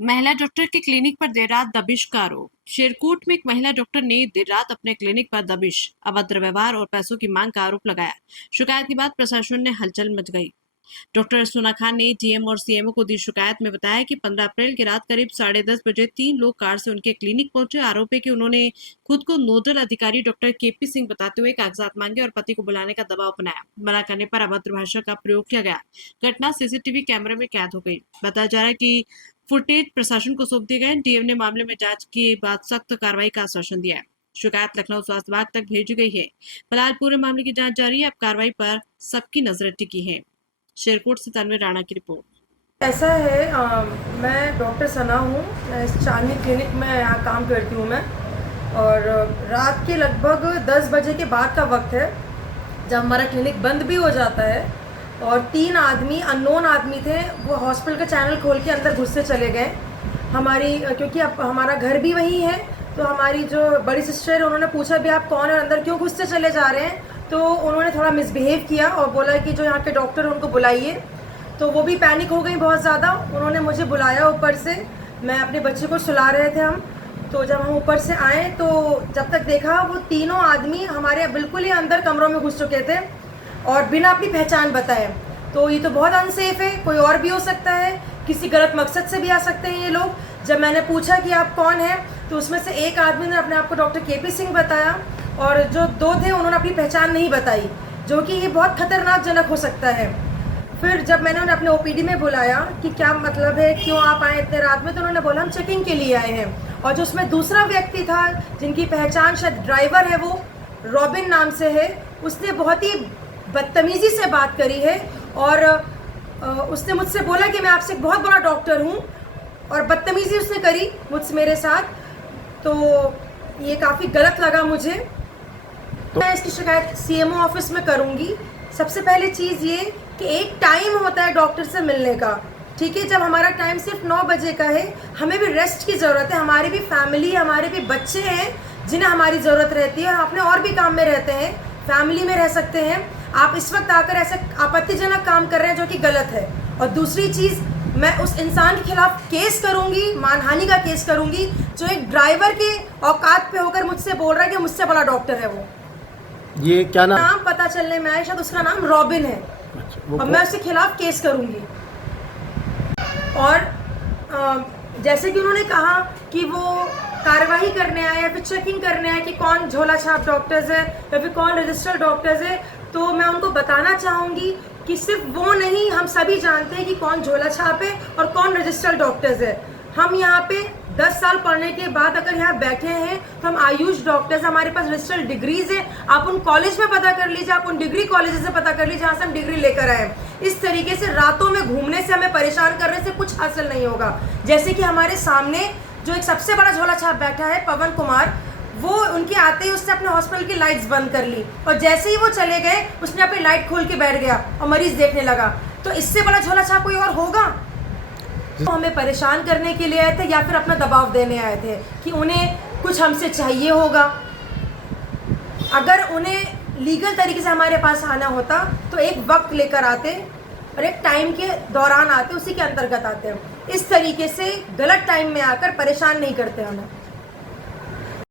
महिला डॉक्टर के क्लिनिक पर देर रात दबिश का आरोप। शेरकोट में एक महिला डॉक्टर ने देर रात अपने क्लिनिक पर दबिश, अभद्र व्यवहार और पैसों की मांग का आरोप लगाया। शिकायत के बाद प्रशासन ने हलचल मच गई। डॉक्टर सोना खान ने डीएम और सीएमओ को दी शिकायत में बताया कि 15 अप्रैल की रात करीब 10:30 बजे 3 लोग कार से उनके क्लिनिक पहुंचे। आरोप है कि उन्होंने खुद को नोडल अधिकारी डॉक्टर केपी सिंह बताते हुए कागजात मांगे और पति को बुलाने का दबाव बनाया। मना करने पर अभद्र भाषा का प्रयोग किया गया। घटना सीसीटीवी कैमरे में कैद हो गई। बताया जा रहा है कि फुटेज प्रशासन को सौंप दिए गए। डीएम ने मामले में जांच के बाद सख्त कार्रवाई का आश्वासन दिया है। शिकायत लखनऊ स्वास्थ्य विभाग तक भेजी गई है। फिलहाल पूरे मामले की जांच जारी है। अब कार्रवाई पर सबकी नजरें टिकी है। शेरकोट से तन्वी राणा की रिपोर्ट। ऐसा है, मैं डॉक्टर सना हूँ। मैं चांदनी क्लिनिक में यहाँ काम करती हूँ मैं। और रात के लगभग 10 बजे के बाद का वक्त है जब हमारा क्लिनिक बंद भी हो जाता है और 3 आदमी अननोन आदमी थे, वो हॉस्पिटल का चैनल खोल के अंदर घुस से चले गए हमारी, क्योंकि अब हमारा घर भी वहीं है। तो हमारी जो बड़ी सिस्टर है उन्होंने पूछा भी आप कौन है, अंदर क्यों घुस से चले जा रहे हैं। तो उन्होंने थोड़ा मिसबिहेव किया और बोला कि जो यहाँ के डॉक्टर हैं उनको बुलाइए। तो वो भी पैनिक हो गई बहुत ज़्यादा। उन्होंने मुझे बुलाया ऊपर से, मैं अपने बच्चे को सुला रहे थे हम। तो जब हम ऊपर से आए तो जब तक देखा वो तीनों आदमी हमारे बिल्कुल ही अंदर कमरों में घुस चुके थे और बिना अपनी पहचान बताए। तो ये तो बहुत अनसेफ है, कोई और भी हो सकता है, किसी गलत मकसद से भी आ सकते हैं ये लोग। जब मैंने पूछा कि आप कौन हैं तो उसमें से एक आदमी ने अपने आप को डॉक्टर केपी सिंह बताया और जो 2 थे उन्होंने अपनी पहचान नहीं बताई, जो कि ये बहुत खतरनाक जनक हो सकता है। फिर जब मैंने उन्हें अपने ओपीडी में बुलाया कि क्या मतलब है, क्यों आप आए इतने रात में, तो उन्होंने बोला हम चेकिंग के लिए आए हैं। और जो उसमें दूसरा व्यक्ति था जिनकी पहचान शायद ड्राइवर है, वो रॉबिन नाम से है, उसने बहुत ही बदतमीज़ी से बात करी है और उसने मुझसे बोला कि मैं आपसे एक बहुत बड़ा डॉक्टर हूँ और बदतमीज़ी उसने करी मुझसे मेरे साथ। तो ये काफ़ी गलत लगा मुझे। तो मैं इसकी शिकायत सीएमओ ऑफिस में करूँगी। सबसे पहले चीज़ ये कि एक टाइम होता है डॉक्टर से मिलने का, ठीक है। जब हमारा टाइम सिर्फ 9 बजे का है, हमें भी रेस्ट की ज़रूरत है, हमारी भी फैमिली, हमारे भी बच्चे हैं जिन्हें हमारी ज़रूरत रहती है। अपने और भी काम में रहते हैं, फैमिली में रह सकते हैं। आप इस वक्त आकर ऐसे आपत्तिजनक काम कर रहे हैं जो कि गलत है। और दूसरी चीज़, मैं उस इंसान के खिलाफ केस करूंगी, मानहानि का केस करूंगी, जो एक ड्राइवर के औकात पे होकर मुझसे बोल रहा है कि मुझसे बड़ा डॉक्टर है वो। ये क्या नाम पता चलने में आया, शायद उसका नाम रॉबिन है। और मैं उसके खिलाफ केस करूंगी। और जैसे कि उन्होंने कहा कि वो कार्रवाई करने आए या फिर चेकिंग करने आए कि कौन झोला छाप डॉक्टर्स है या फिर कौन रजिस्टर्ड डॉक्टर्स है, तो मैं उनको बताना चाहूँगी कि सिर्फ वो नहीं, हम सभी जानते हैं कि कौन झोला छाप है और कौन रजिस्टर्ड डॉक्टर्स है। हम यहाँ पे 10 साल पढ़ने के बाद अगर यहाँ बैठे हैं तो हम आयुष डॉक्टर्स, हमारे पास रजिस्टर्ड डिग्रीज है। आप उन कॉलेज में पता कर लीजिए, आप उन डिग्री कॉलेज से पता कर लीजिए जहाँ से हम डिग्री लेकर आए। इस तरीके से रातों में घूमने से, हमें परेशान करने से कुछ हासिल नहीं होगा। जैसे कि हमारे सामने जो एक सबसे बड़ा झोला छाप बैठा है पवन कुमार, वो उनके आते ही उसने अपने हॉस्पिटल की लाइट्स बंद कर ली और जैसे ही वो चले गए उसने अपनी लाइट खोल के बैठ गया और मरीज देखने लगा। तो इससे बड़ा झोला छाप कोई और होगा? तो हमें परेशान करने के लिए आए थे या फिर अपना दबाव देने आए थे कि उन्हें कुछ हमसे चाहिए होगा। अगर उन्हें लीगल तरीके से हमारे पास आना होता तो एक वक्त लेकर आते और एक टाइम के दौरान आते, उसी के अंतर्गत आते। इस तरीके से गलत टाइम में आकर परेशान नहीं करते हमें।